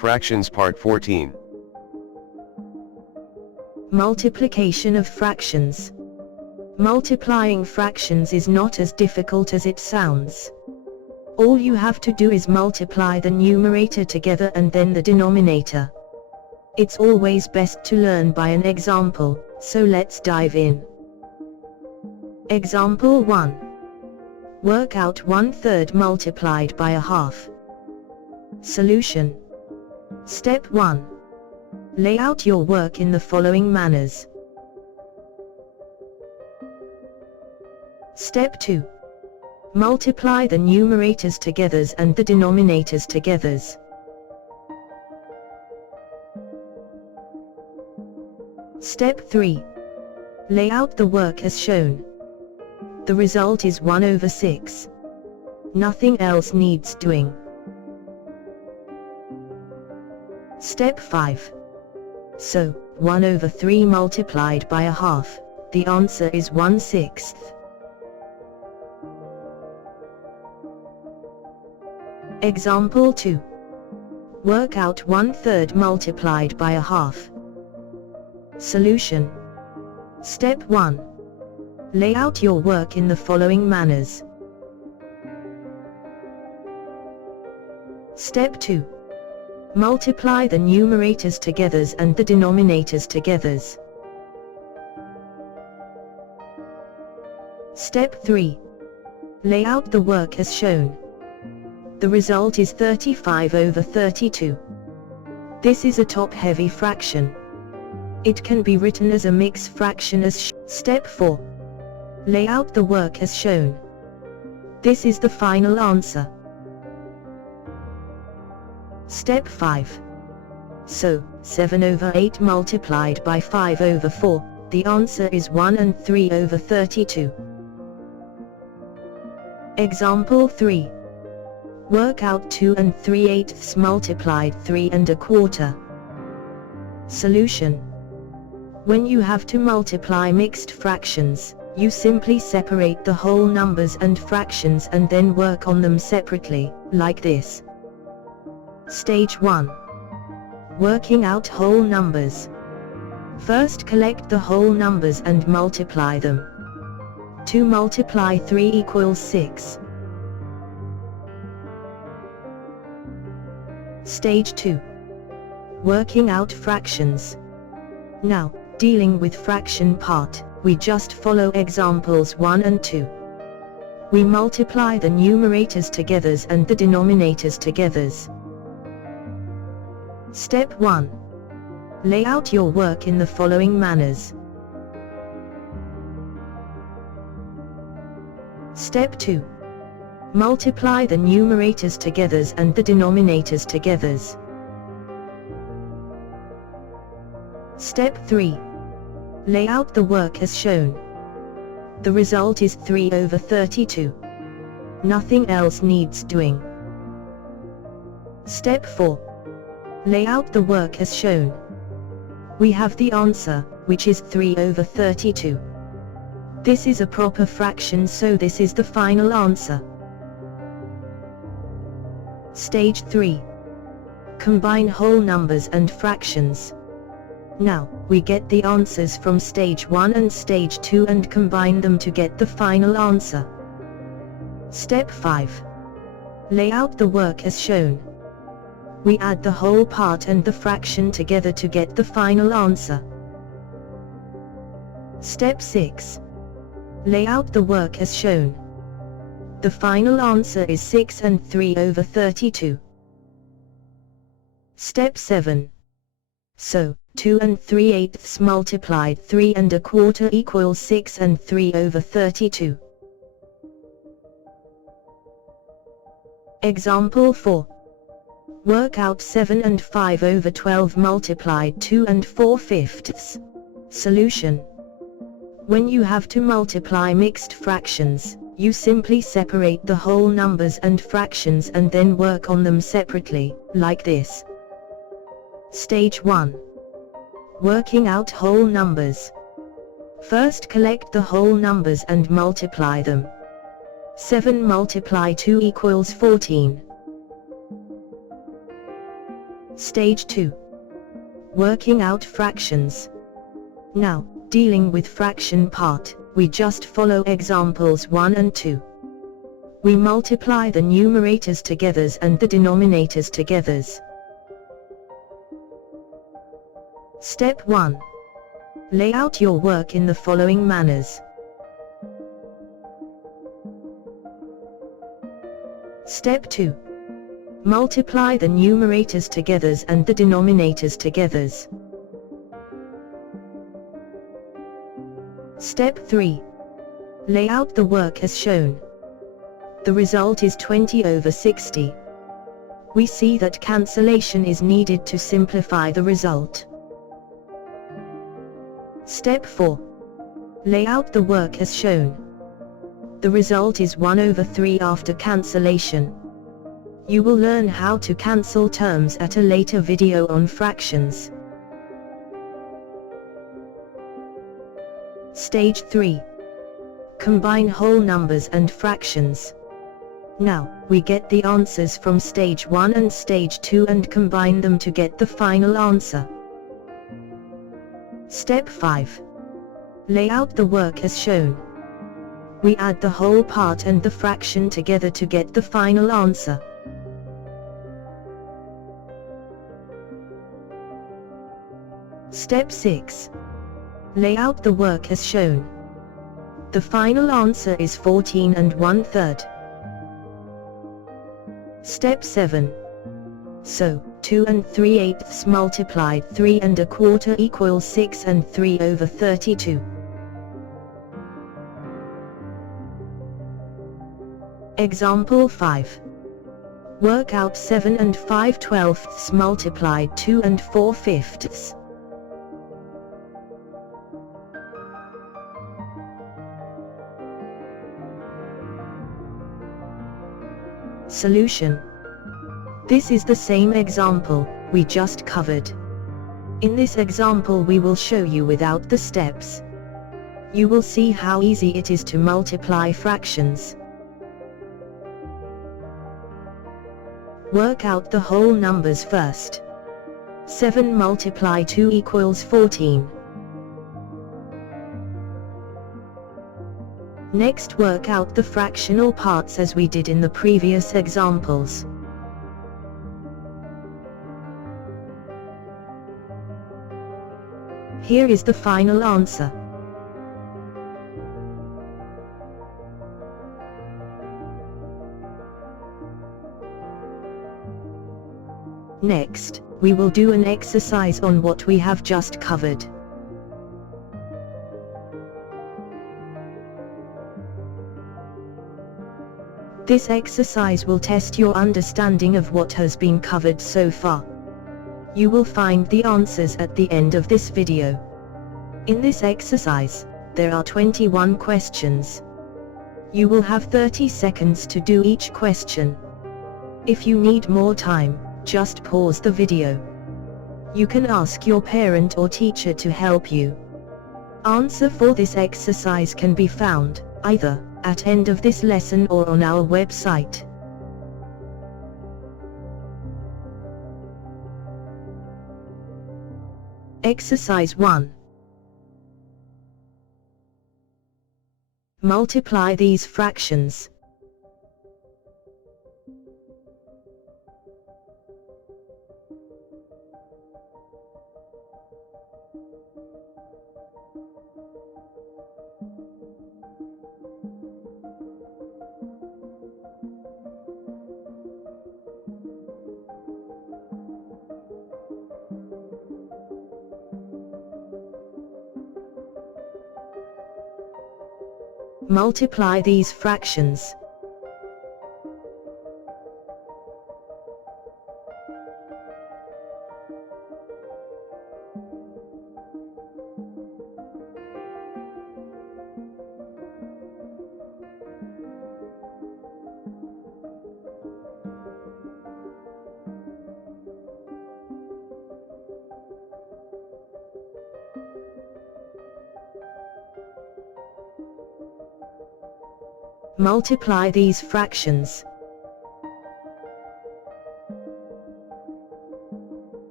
Fractions Part 14. Multiplication of fractions. Multiplying fractions is not as difficult as it sounds. All you have to do is multiply the numerator together and then the denominator. It's always best to learn by an example, so let's dive in. Example 1. Work out 1/3 multiplied by a half. Solution. Step 1. Lay out your work in the following manners. Step 2. Multiply the numerators together and the denominators together. Step 3. Lay out the work as shown. The result is 1/6. Nothing else needs doing. Step 5. So, 1/3 multiplied by a half, the answer is 1/6. Example 2. Work out 1/3 multiplied by a half. Solution. Step 1. Lay out your work in the following manners. Step 2. Multiply the numerators together and the denominators together. Step 3. Lay out the work as shown. The result is 35/32. This is a top-heavy fraction. It can be written as a mixed fraction as Step 4. Lay out the work as shown. This is the final answer. Step 5. So, 7/8 multiplied by 5/4, the answer is 1 3/32. Example 3. Work out 2 3/8 multiplied 3 1/4. Solution. When you have to multiply mixed fractions, you simply separate the whole numbers and fractions and then work on them separately, like this. Stage 1. Working out whole numbers. First collect the whole numbers and multiply them. 2 multiply 3 equals 6. Stage 2. Working out fractions. Now, dealing with fraction part, we just follow examples 1 and 2. We multiply the numerators together and the denominators together. Step 1. Lay out your work in the following manners. Step 2. Multiply the numerators together and the denominators together. Step 3. Lay out the work as shown. The result is 3/32. Nothing else needs doing. Step 4. Lay out the work as shown. We have the answer, which is 3/32. This is a proper fraction, so this is the final answer. Stage 3. Combine whole numbers and fractions. Now, we get the answers from stage 1 and stage 2 and combine them to get the final answer. Step 5. Lay out the work as shown. We add the whole part and the fraction together to get the final answer. Step 6. Lay out the work as shown. The final answer is 6 3/32. Step 7. So, 2 3/8 multiplied 3 1/4 equals 6 3/32. Example 4. Work out 7 5/12 multiplied 2 4/5. Solution. When you have to multiply mixed fractions, you simply separate the whole numbers and fractions and then work on them separately, like this. Stage 1. Working out whole numbers. First collect the whole numbers and multiply them. 7 multiply 2 equals 14. Stage 2. Working out fractions. Now, dealing with fraction part, we just follow examples 1 and 2. We multiply the numerators together and the denominators together. Step 1. Lay out your work in the following manners. Step 2. Multiply the numerators together and the denominators together. Step 3. Lay out the work as shown. The result is 20/60. We see that cancellation is needed to simplify the result. Step 4. Lay out the work as shown. The result is 1/3 after cancellation. You will learn how to cancel terms at a later video on fractions. Stage 3. Combine whole numbers and fractions. Now, we get the answers from stage 1 and stage 2 and combine them to get the final answer. Step 5. Lay out the work as shown. We add the whole part and the fraction together to get the final answer. Step 6. Lay out the work as shown. The final answer is 14 1/3. Step 7. So, 2 3/8 multiplied 3 1/4 equals 6 3/32. Example 5. Work out 7 5/12 multiplied 2 4/5. Solution. This is the same example we just covered. In this example we will show you without the steps. You will see how easy it is to multiply fractions. Work out the whole numbers first. 7 multiply 2 equals 14. Next, work out the fractional parts as we did in the previous examples. Here is the final answer. Next, we will do an exercise on what we have just covered. This exercise will test your understanding of what has been covered so far. You will find the answers at the end of this video. In this exercise, there are 21 questions. You will have 30 seconds to do each question. If you need more time, just pause the video. You can ask your parent or teacher to help you. Answer for this exercise can be found, either at end of this lesson or on our website. Exercise 1. Multiply these fractions. Multiply these fractions. Multiply these fractions.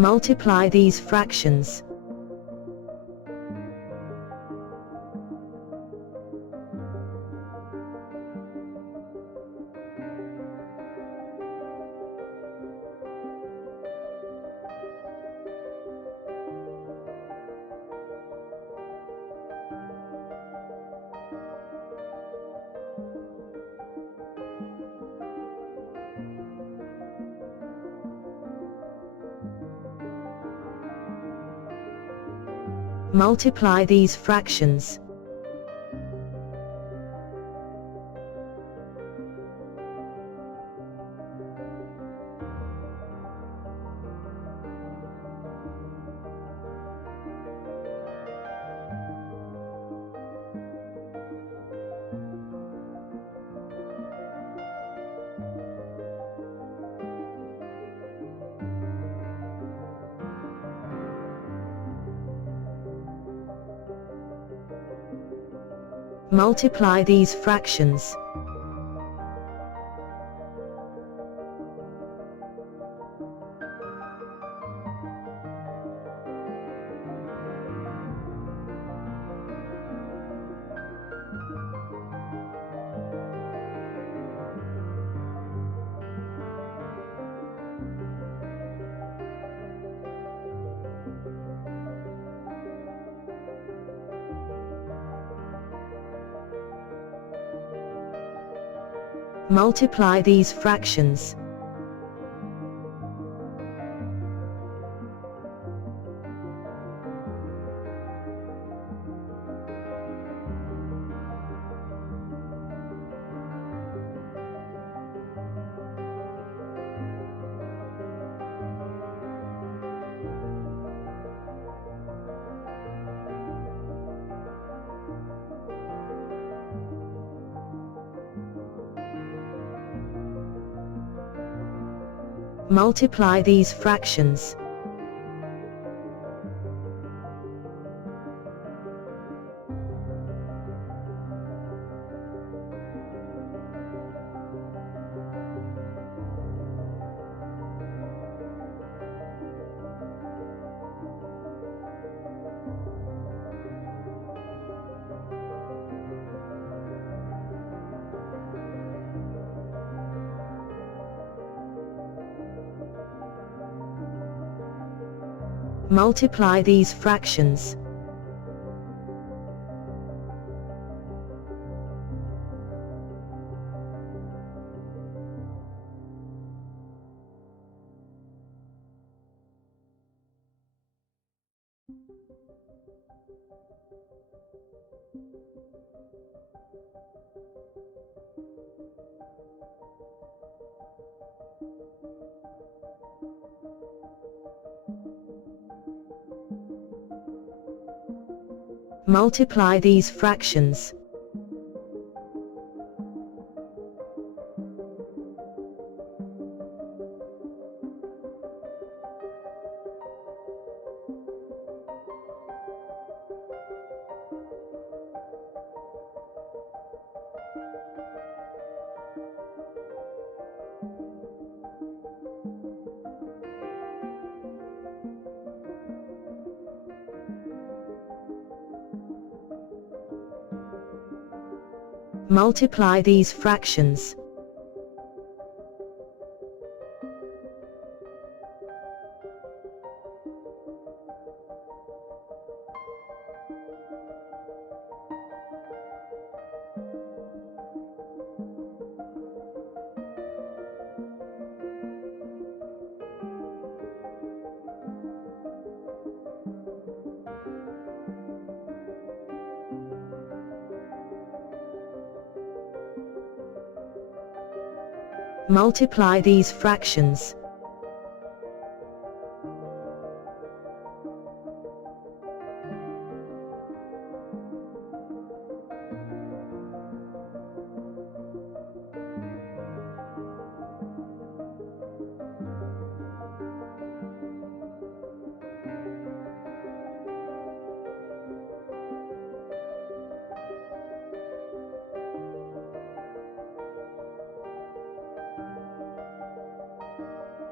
Multiply these fractions. Multiply these fractions. Multiply these fractions. Multiply these fractions. Multiply these fractions. Multiply these fractions. Multiply these fractions. Multiply these fractions. Multiply these fractions.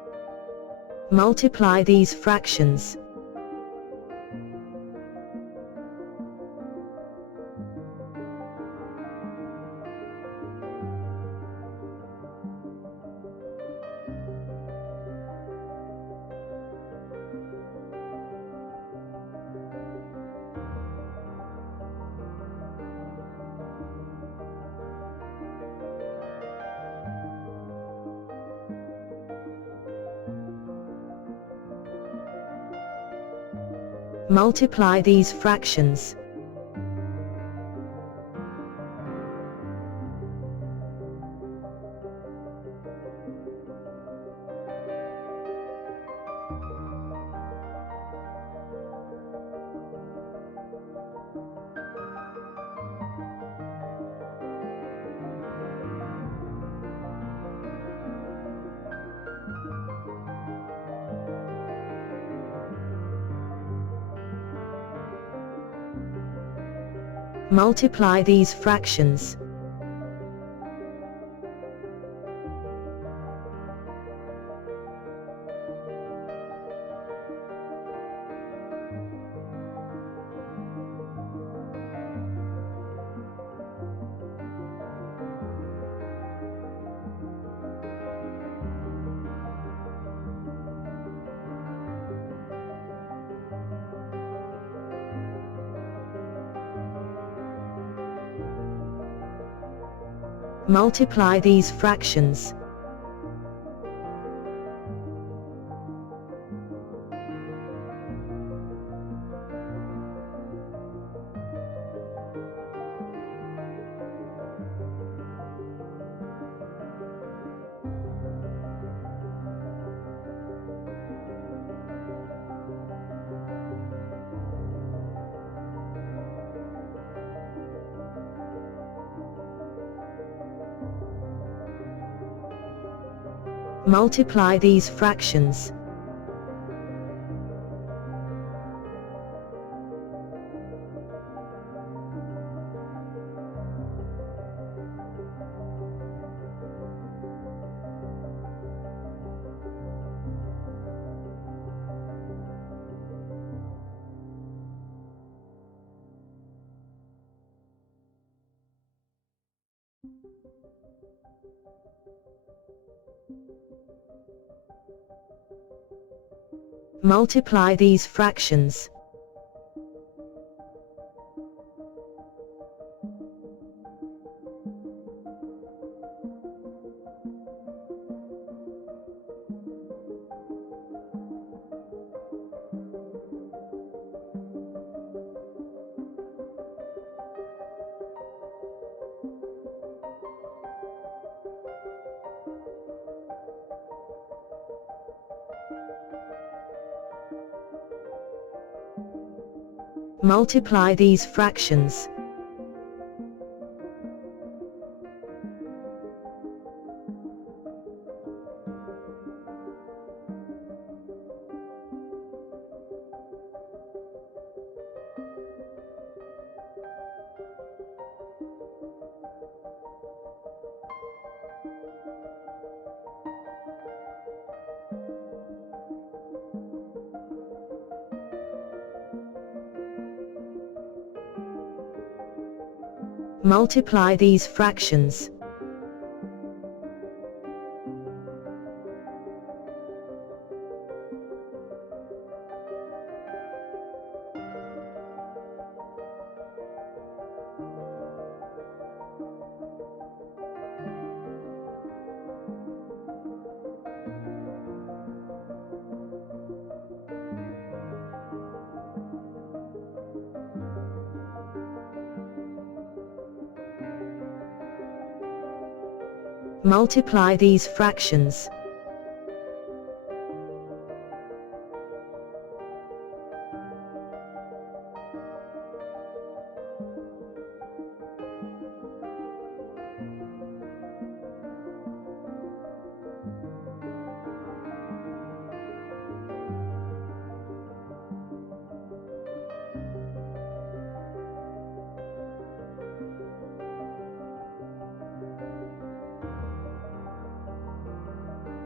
Multiply these fractions. Multiply these fractions. Multiply these fractions. Multiply these fractions. Multiply these fractions. Multiply these fractions. Multiply these fractions. Multiply these fractions. Multiply these fractions.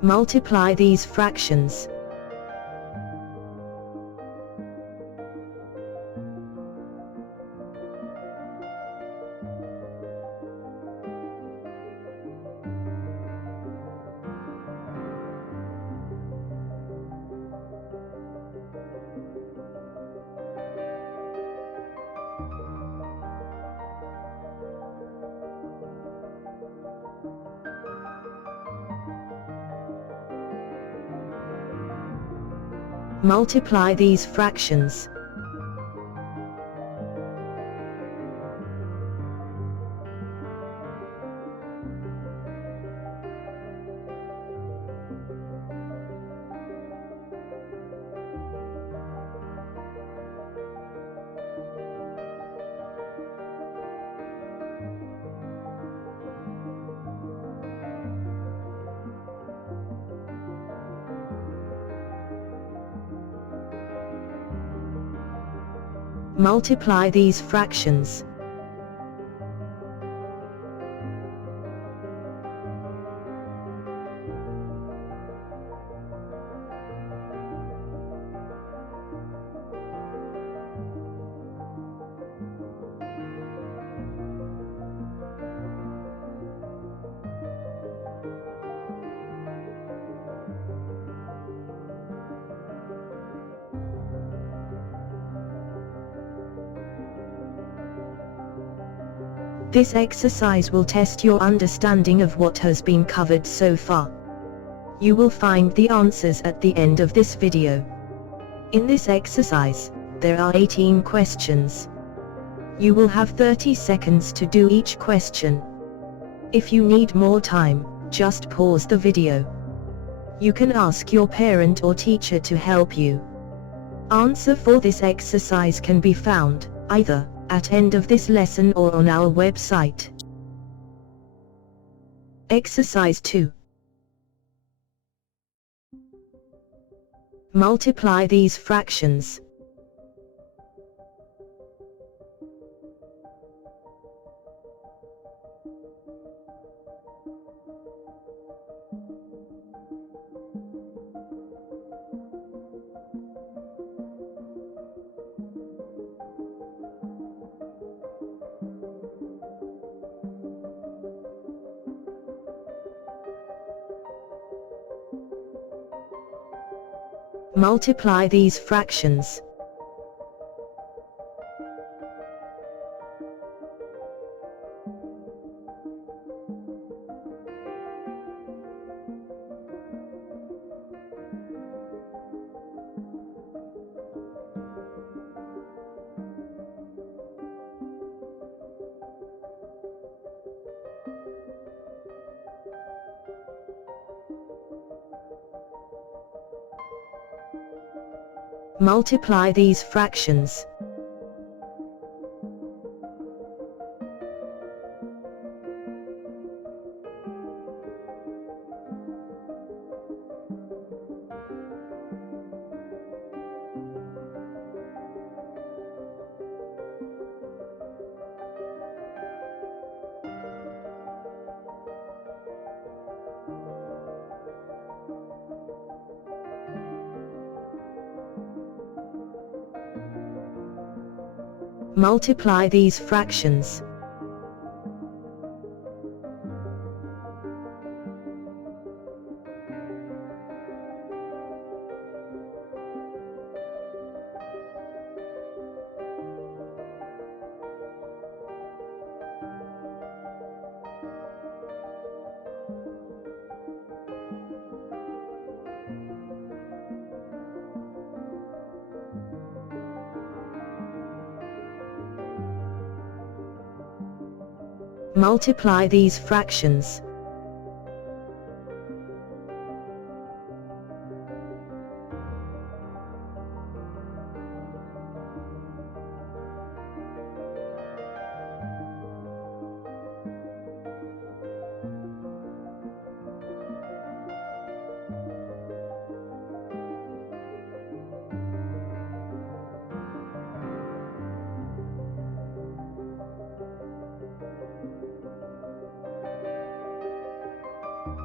Multiply these fractions. Multiply these fractions. Multiply these fractions. This exercise will test your understanding of what has been covered so far. You will find the answers at the end of this video. In this exercise, there are 18 questions. You will have 30 seconds to do each question. If you need more time, just pause the video. You can ask your parent or teacher to help you. Answer for this exercise can be found, either at end of this lesson or on our website. Exercise 2. Multiply these fractions. Multiply these fractions. Multiply these fractions. Multiply these fractions. Multiply these fractions.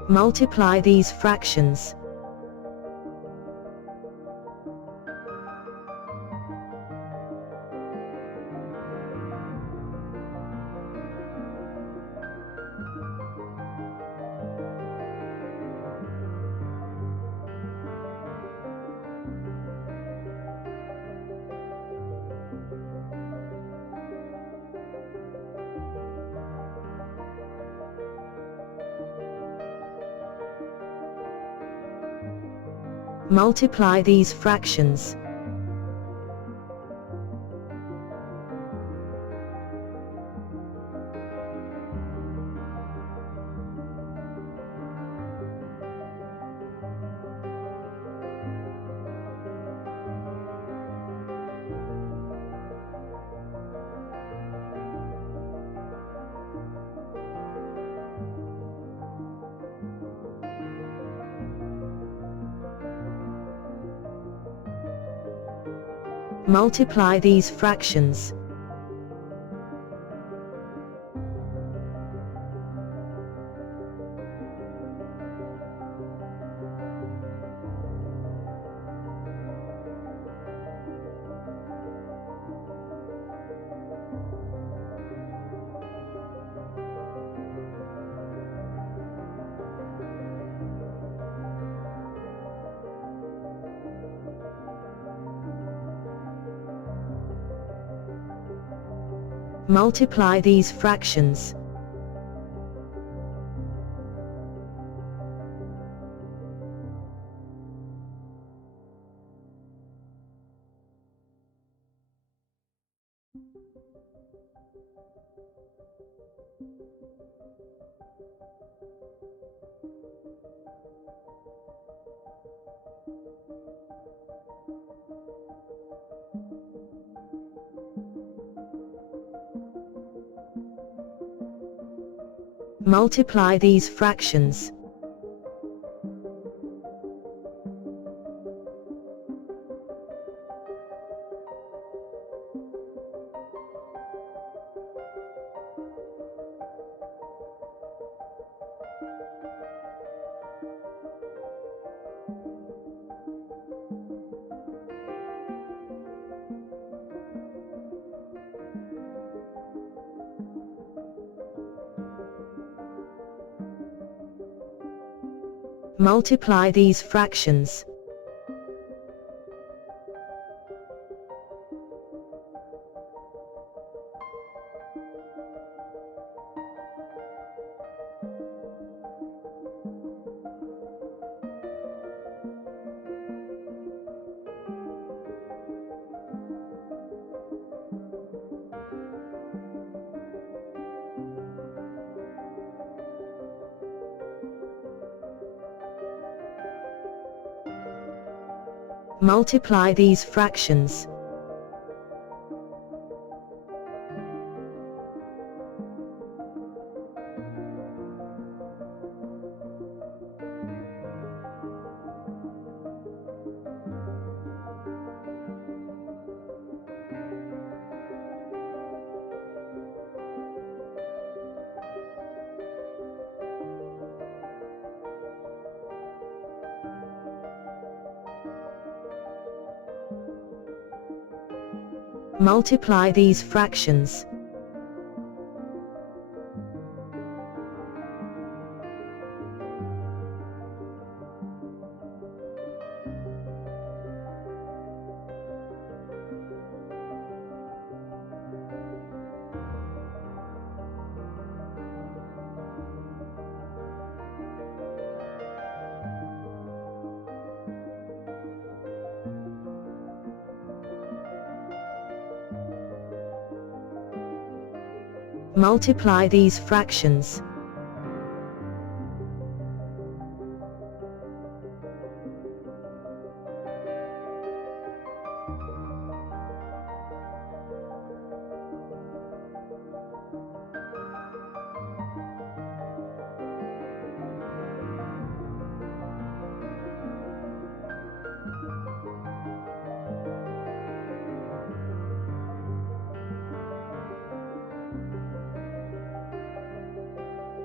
Multiply these fractions. Multiply these fractions. Multiply these fractions. Multiply these fractions. Multiply these fractions. Multiply these fractions. Multiply these fractions. Multiply these fractions. Multiply these fractions.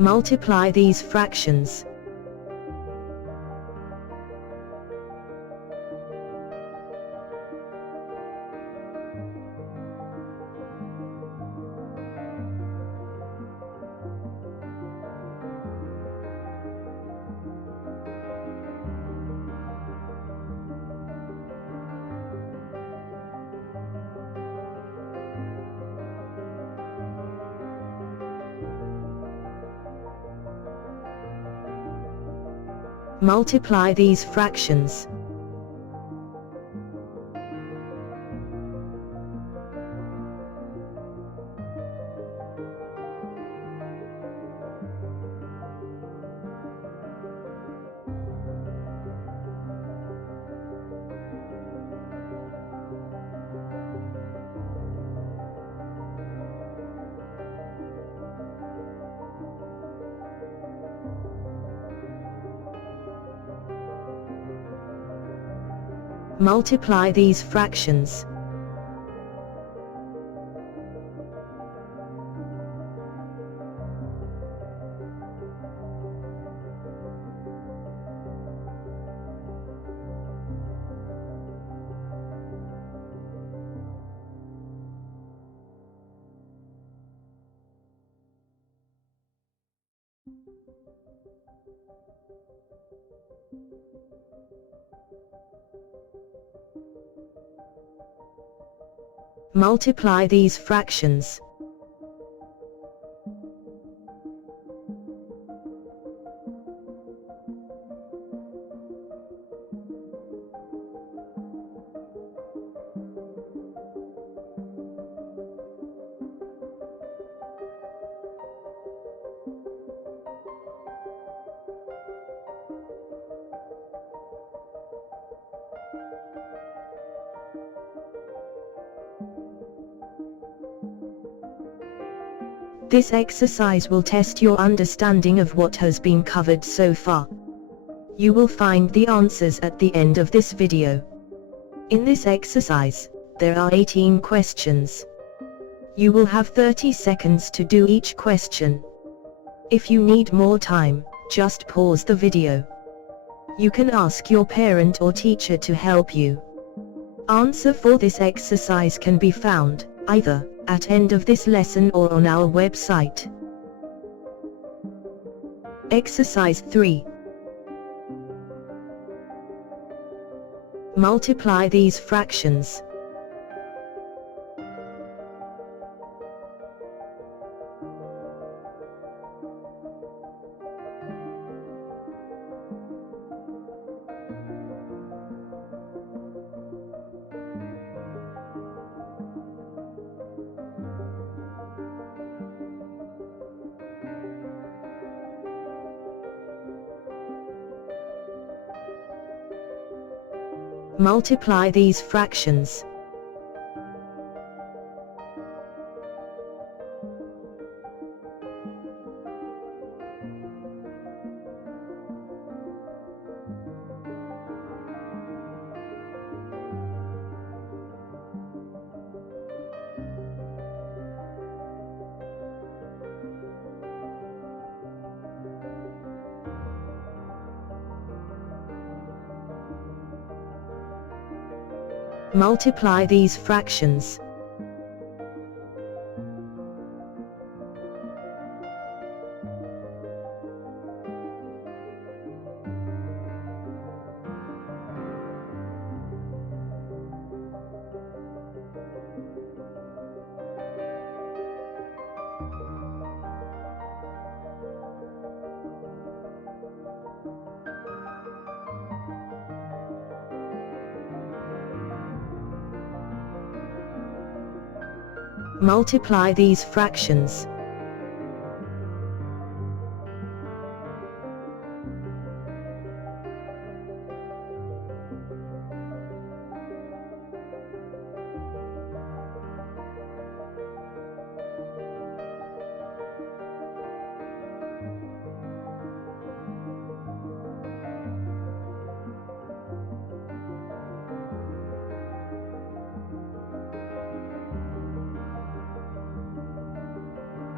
Multiply these fractions. Multiply these fractions. Multiply these fractions. Multiply these fractions. This exercise will test your understanding of what has been covered so far. You will find the answers at the end of this video. In this exercise, there are 18 questions. You will have 30 seconds to do each question. If you need more time, just pause the video. You can ask your parent or teacher to help you. Answer for this exercise can be found, either at end of this lesson or on our website. Exercise 3. Multiply these fractions. Multiply these fractions. Multiply these fractions. Multiply these fractions.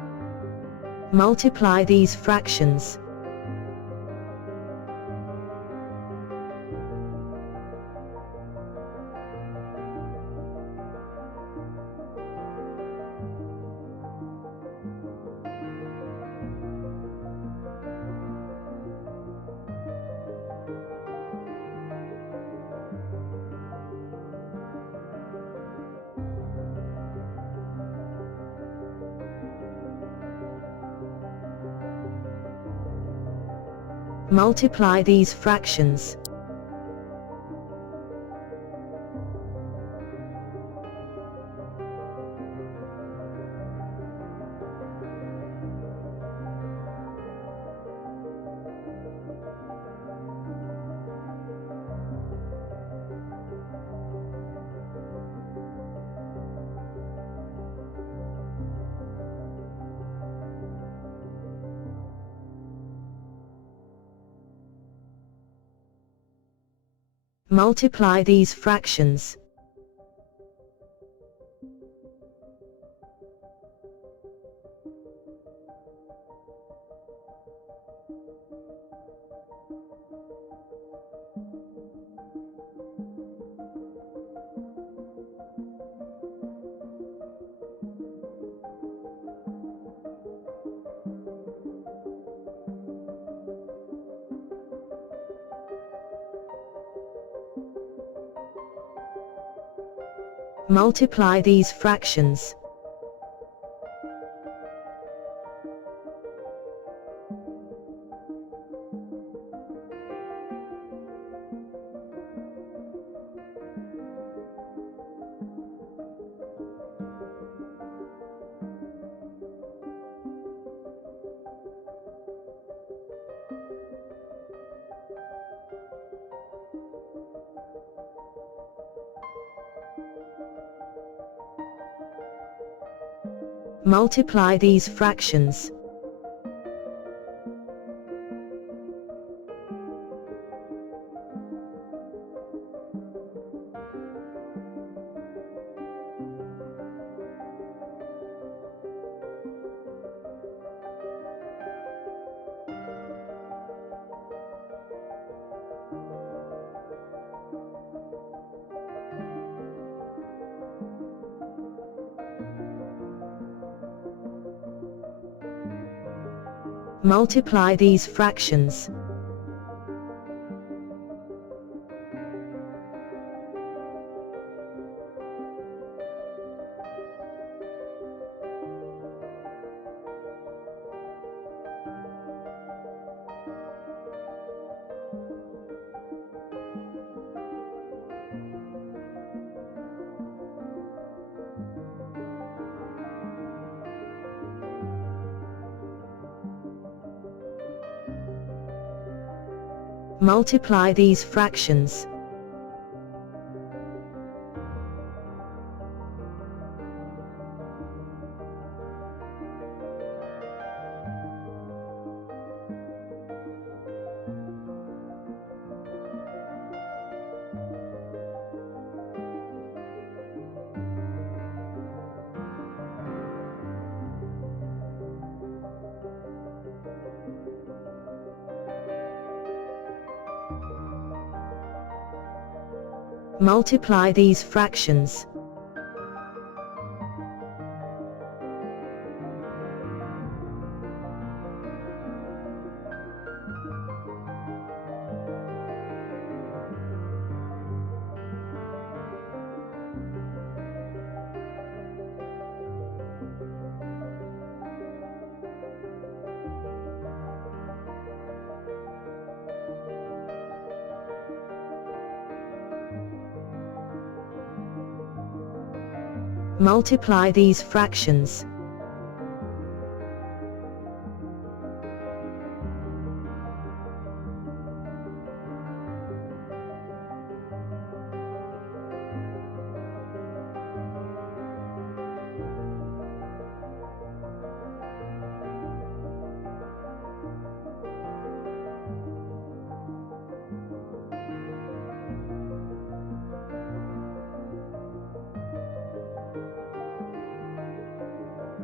Multiply these fractions. Multiply these fractions. Multiply these fractions. Multiply these fractions. Multiply these fractions. Multiply these fractions. Multiply these fractions. Multiply these fractions. Multiply these fractions.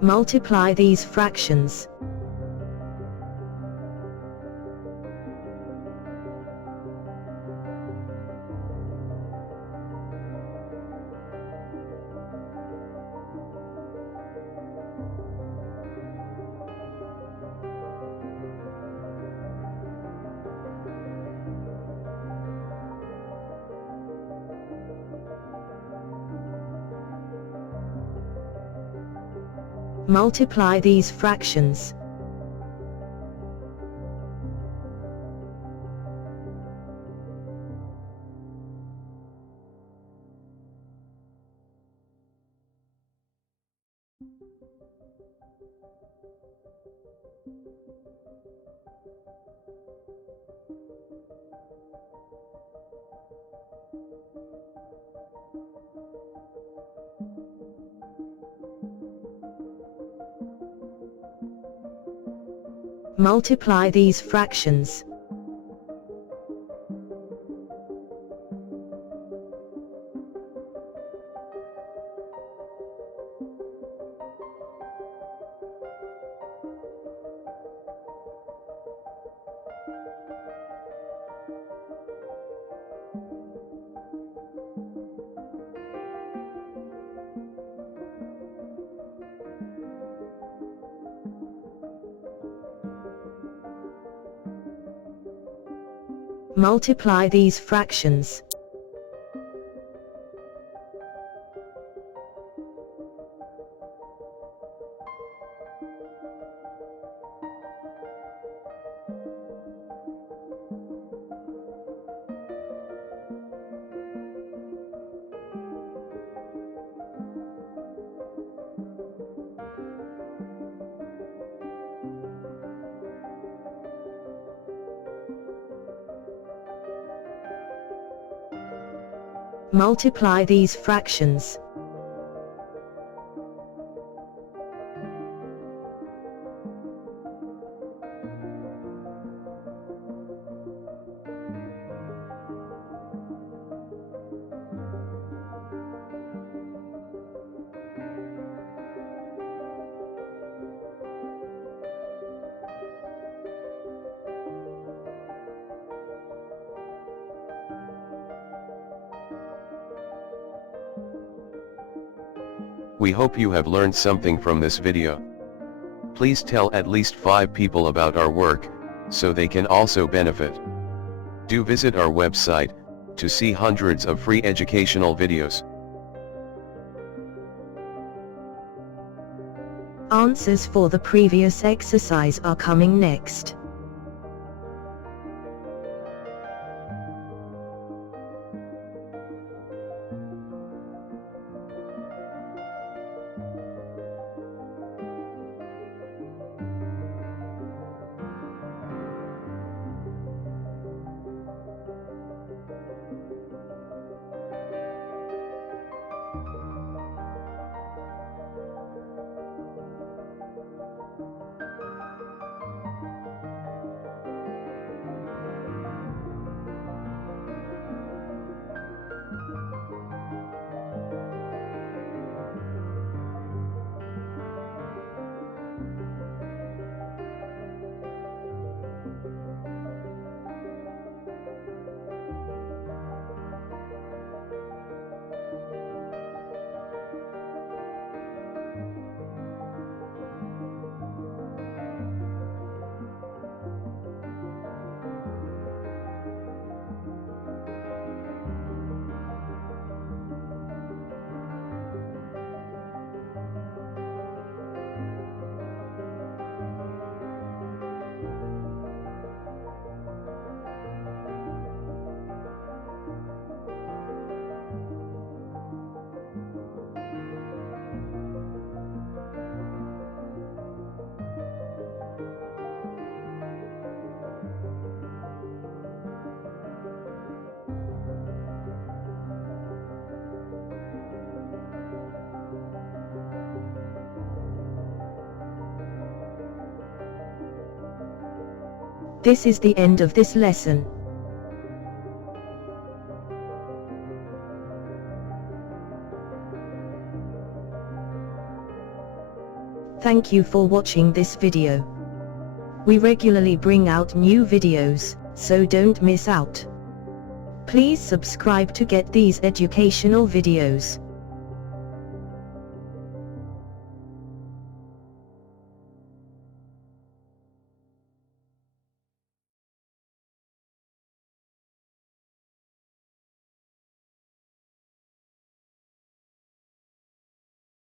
Multiply these fractions. Multiply these fractions. Multiply these fractions. Multiply these fractions. Multiply these fractions. We hope you have learned something from this video. Please tell at least 5 people about our work, so they can also benefit. Do visit our website, to see hundreds of free educational videos. Answers for the previous exercise are coming next. This is the end of this lesson. Thank you for watching this video. We regularly bring out new videos, so don't miss out. Please subscribe to get these educational videos.